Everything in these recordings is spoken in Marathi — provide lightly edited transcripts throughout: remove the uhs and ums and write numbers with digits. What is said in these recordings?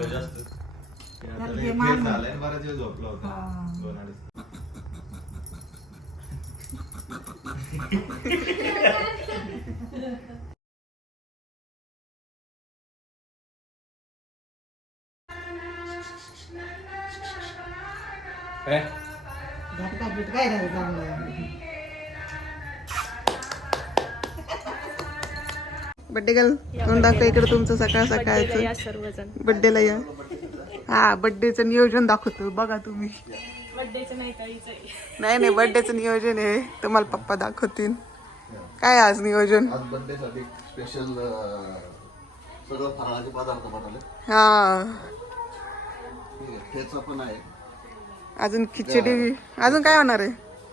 बराच वेळ झोपला होता 2-2.5. बड्डे गर्ल तोंड दाखवा इकडे तुमचं सकाळ सकाळचं. सर्वजण बड्डेला या. हा बड्डेचं नियोजन दाखवतो बघा तुम्ही. बड्डेचं नाही नाही बड्डेचं नियोजन आहे तुम्हाला पप्पा दाखवतील. काय आज नियोजन? आज बर्थडे साठी स्पेशल सगळं फराळाचे पदार्थ बनवले. हा ठेचा पण आहे. अजून खिचडी. अजून काय होणार आहे?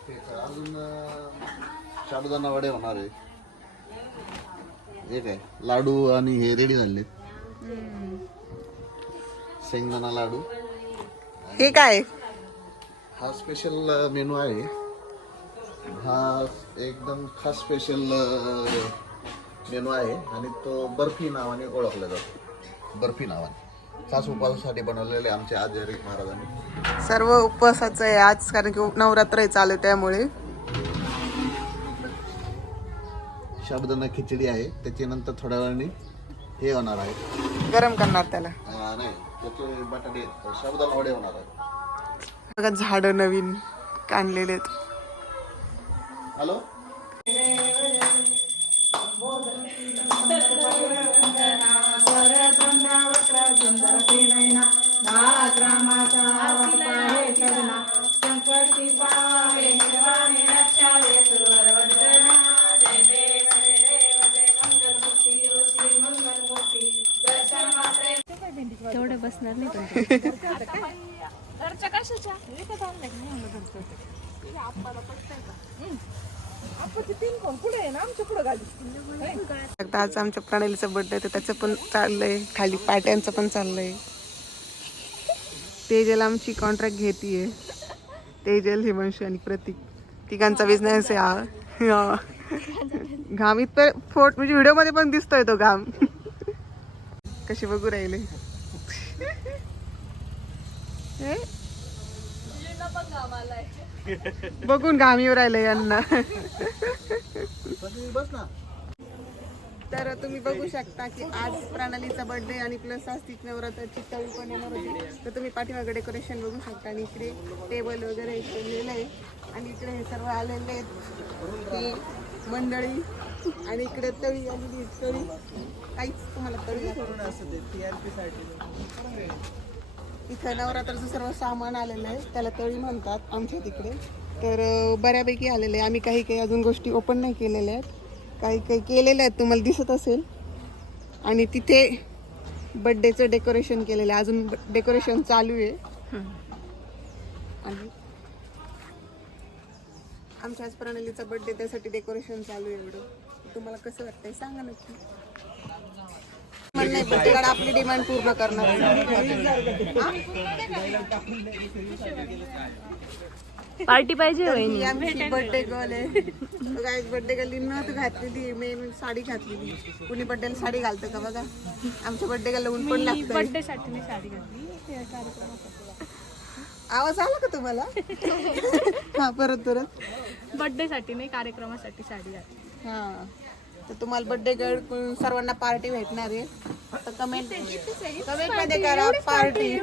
ठेचा अजून साबुदाणा वडे होणार आहे. हे काय लाडू आणि हे रेडी झाले. शेंगदाणा लाडू. हे काय? हा स्पेशल मेनू आहे. हा एकदम खास स्पेशल मेनू आहे आणि तो बर्फी नावाने ओळखला जातो. बर्फी नावाने खास उपवासासाठी बनवलेले आमचे आचार्य महाराजांनी. सर्व उपवासाचं आहे आज कारण की नवरात्र चालू आहे त्यामुळे. साबुदाणा खिचडी आहे. त्याच्यानंतर थोड्या वेळाने हे होणार आहे. गरम करणार त्याला. नाही त्याचे बटाटे साबुदाणा वडे होणार आहे. बघा झाडं नवीन काढलेले आहेत. हॅलो तेवढे बसणार नाही पण घरच्या कशाच्या आज आमच्या प्रणालीचा बर्थडे तर त्याचं पण चाललंय. खाली पाट्यांचं पण चाललंय. तेजल आमची कॉन्ट्रॅक्ट घेतीये. तेजल हिमांशू आणि प्रतीक तिघांचा बिझनेस आहे हा. घाम इथं फोट म्हणजे व्हिडिओ मध्ये पण दिसतोय तो घाम. कशी बघू राहिले. बघून घाम येऊ राहिले यांना. तर तुम्ही बघू शकता की आज प्रणालीचा बर्थडे आणि प्लस आज तिथे नवरात्राची तळी पण येणार होती. तर तुम्ही पाठीमागे डेकोरेशन बघू शकता आणि इकडे टेबल वगैरे केलेलं आहे आणि इकडे हे सर्व आलेले आहेत ही मंडळी आणि इकडे तळी आलेली तळी काहीच तुम्हाला तळी इथं नवरात्राचं सर्व सामान आलेलं आहे त्याला तळी म्हणतात आमच्या तिकडे. तर बऱ्यापैकी आलेलं आहे. आम्ही काही काही अजून गोष्टी ओपन नाही केलेल्या आहेत. काही काही केलेल्या आहेत तुम्हाला दिसत असेल. आणि तिथे बड्डेचं डेकोरेशन केलेलं आहे. अजून डेकोरेशन चालू आहे. आणि आमच्या आज प्रणालीचा बर्थडे त्यासाठी डेकोरेशन चालू आहे. एवढं तुम्हाला कसं वाटतंय सांगा नक्की. नाही बर्थडेला आपली डिमांड पूर्ण करणार पार्टी पाहिजे. आमची बर्थडे गर्ल आहे. बर्थडे गर्ल नथ घातलेली मेन साडी घातलेली. कुणी बर्थडेला साडी घालतं का बघा. आमच्या बर्थडे गर्ल ऊन पण लागतं. बर्थडे साठी मी साडी घातली. आवाज आला का तुम्हाला? हा परत बर्थडे साठी नाही कार्यक्रमासाठी साडी घातली. हा तर तुम्हाला बर्थडे गर्ल सर्वांना पार्टी भेटणार आहे. तर कमेंट मध्ये करा पार्टी.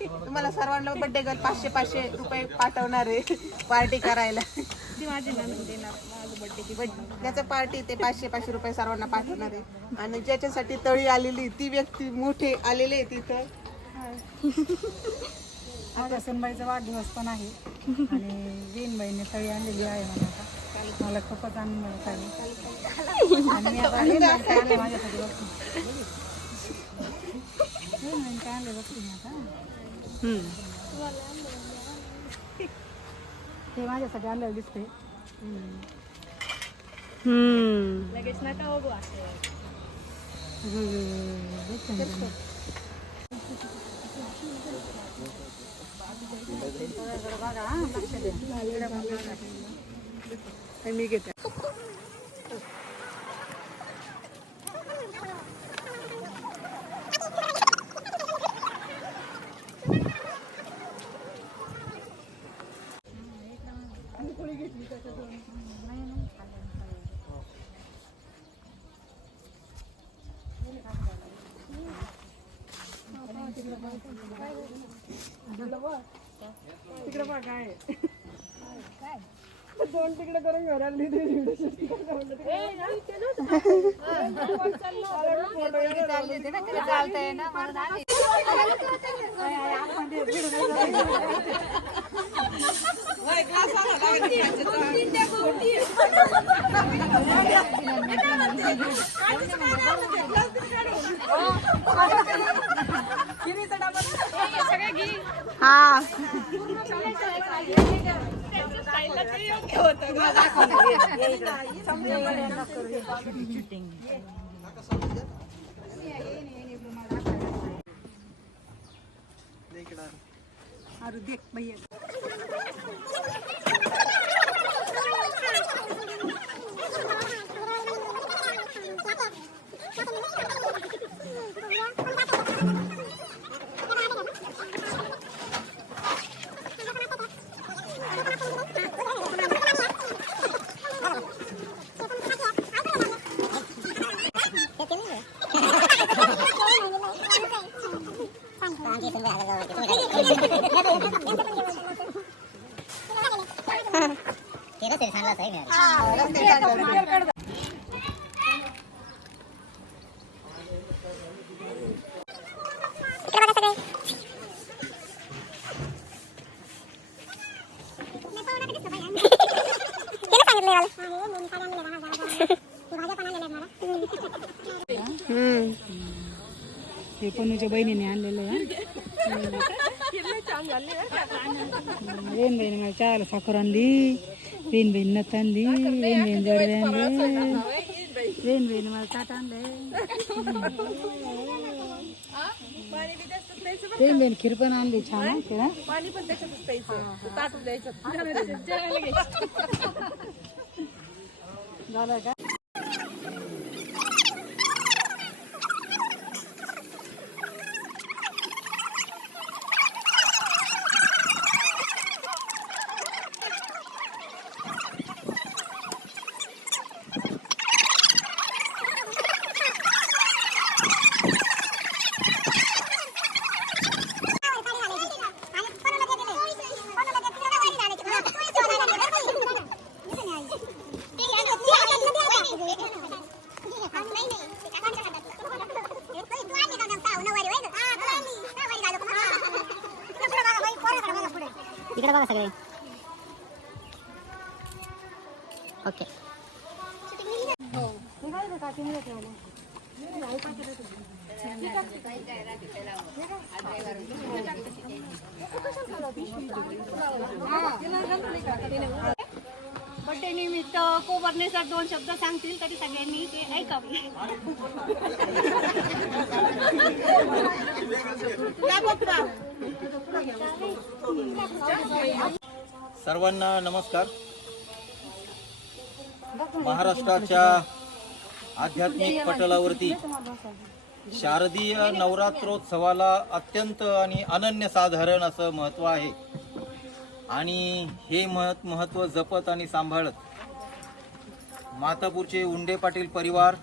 तुम्हाला सर्वांना बर्थडे गर्ल 500 रुपये पाठवणार आहे पार्टी करायला. ती माझी नणंद देणार माझं बर्थडे त्याचं पार्टी ते 500 रुपये सर्वांना पाठवणार आहे. आणि ज्याच्यासाठी तळी आलेली ती व्यक्ती मोठे आलेले आहे तिथं. आता सनबाईचा वाढदिवस पण आहे आणि वेणबाईने तळी आणलेली आहे. मला खूपच आनंद झाला आणि मी आता वेणबाईचं आणलं माझ्यासाठी बघतो. वेणबाईचं आणलं बघतो मी आता. ते माझ्यासाठी आणलं दिसते. लगेच नका बघू मी घेते. तिकडे बघ काय दोन तिकडे करून घराली चालतंय ना हा अरे देख भैया हे पन्नूच्या बहिणीने आणलेलं आहे वेन बहीण मला चहाला साखर आणली वेन बहीण नथ आणली वेन बहीण जडवे आणले वेन बहीण मला ताट आणले वेन बहीण खीर पण आणली छान पाणी पण झालं का इकडे बघा सगळे ओके बर्थडे निमित्त कोबरनेसर 2 शब्द सांगतील तरी सगळ्यांनी ते ऐकावे. सर्वांना नमस्कार. महाराष्ट्राच्या आध्यात्मिक पटलावरती शारदीय नवरात्रोत्सवाला अत्यंत आणि अनन्यसाधारण असं महत्त्व आहे आणि हे महत्त्व जपत आणि सांभाळत मातापूरचे उंडे पाटील परिवार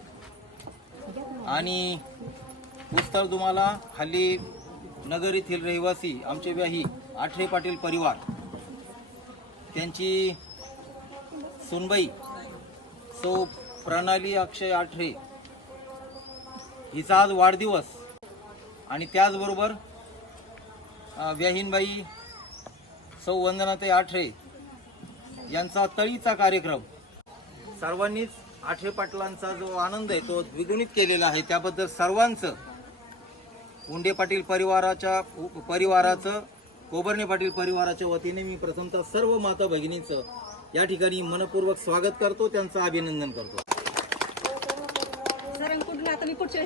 आणि पुस्तळदुमाला हल्ली नगर येथील रहिवासी आमचे व्याही आठरे पाटील परिवार त्यांची सुनबाई सौ प्रणाली अक्षय आठरे हिचा आज वाढदिवस आणि त्याचबरोबर व्याहीनबाई सौ वंदनाताई आठरे यांचा तळीचा कार्यक्रम सर्वांनीच आठरे पाटलांचा जो आनंद आहे तो द्विगुणित केलेला आहे. त्याबद्दल सर्वांचं उंडे पाटील परिवाराचं कोबरणे पाटील परिवाराच्या वतीने मी प्रथमतः सर्व माता भगिनींचं या ठिकाणी मनपूर्वक स्वागत करतो, त्यांचं अभिनंदन करतो.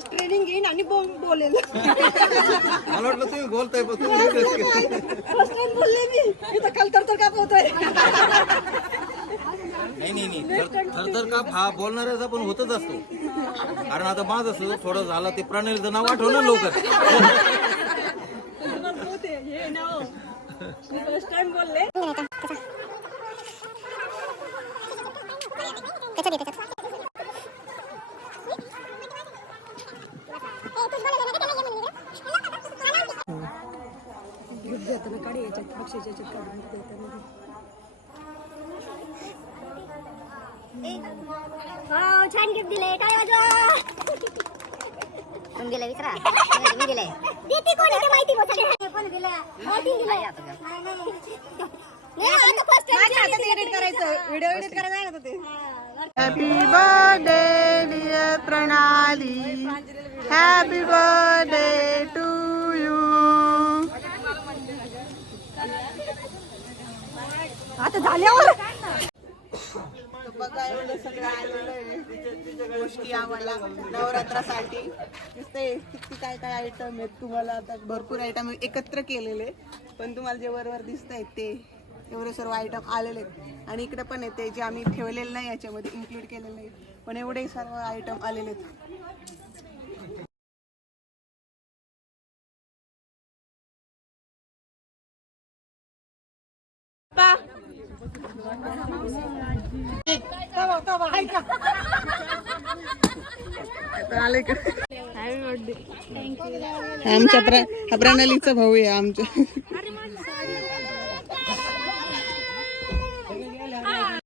ट्रेनिंग घेईन आणि बोलेल. मला वाटलं तुम्ही बोलताय पण तुम्ही बोलले मी इथं कलतर का होतोय. नाही थरथर काप हा बोलणाऱ्याचा पण होतच असतो. कारण आता माझं असं थोडं झालं ते प्रणालीचं नाव आठव ना लवकर. फर्स्ट टाइम बोलले. छान गिफ्ट दिले काय वाजवा तुम्ही दिले विचारा मी दिले देते कोण आहे ते माहिती बघा कोण दिलं माहिती दिलं नाही आता फर्स्ट टाइम एडिट करायचं व्हिडिओ एडिट करायला लागत होते हॅपी बर्थडे डिअर प्रणाली हॅपी बर्थडे टू यू आता झाल्यावर बघा एवढं सगळं आलेलं आहे गोष्टी आम्हाला नवरात्रासाठी दिसतंय किती काय काय आयटम आहेत तुम्हाला आता भरपूर आयटम एकत्र केलेले पण तुम्हाला जे वरवर दिसत आहेत ते एवढे सर्व आयटम आलेले आहेत आणि इकडे पण येते जे आम्ही ठेवलेलं नाही याच्यामध्ये इन्क्लूड केलेलं नाही पण एवढे सर्व आयटम आलेले आहेत आमच्या प्रणालीचा भाऊ आहे आमच्या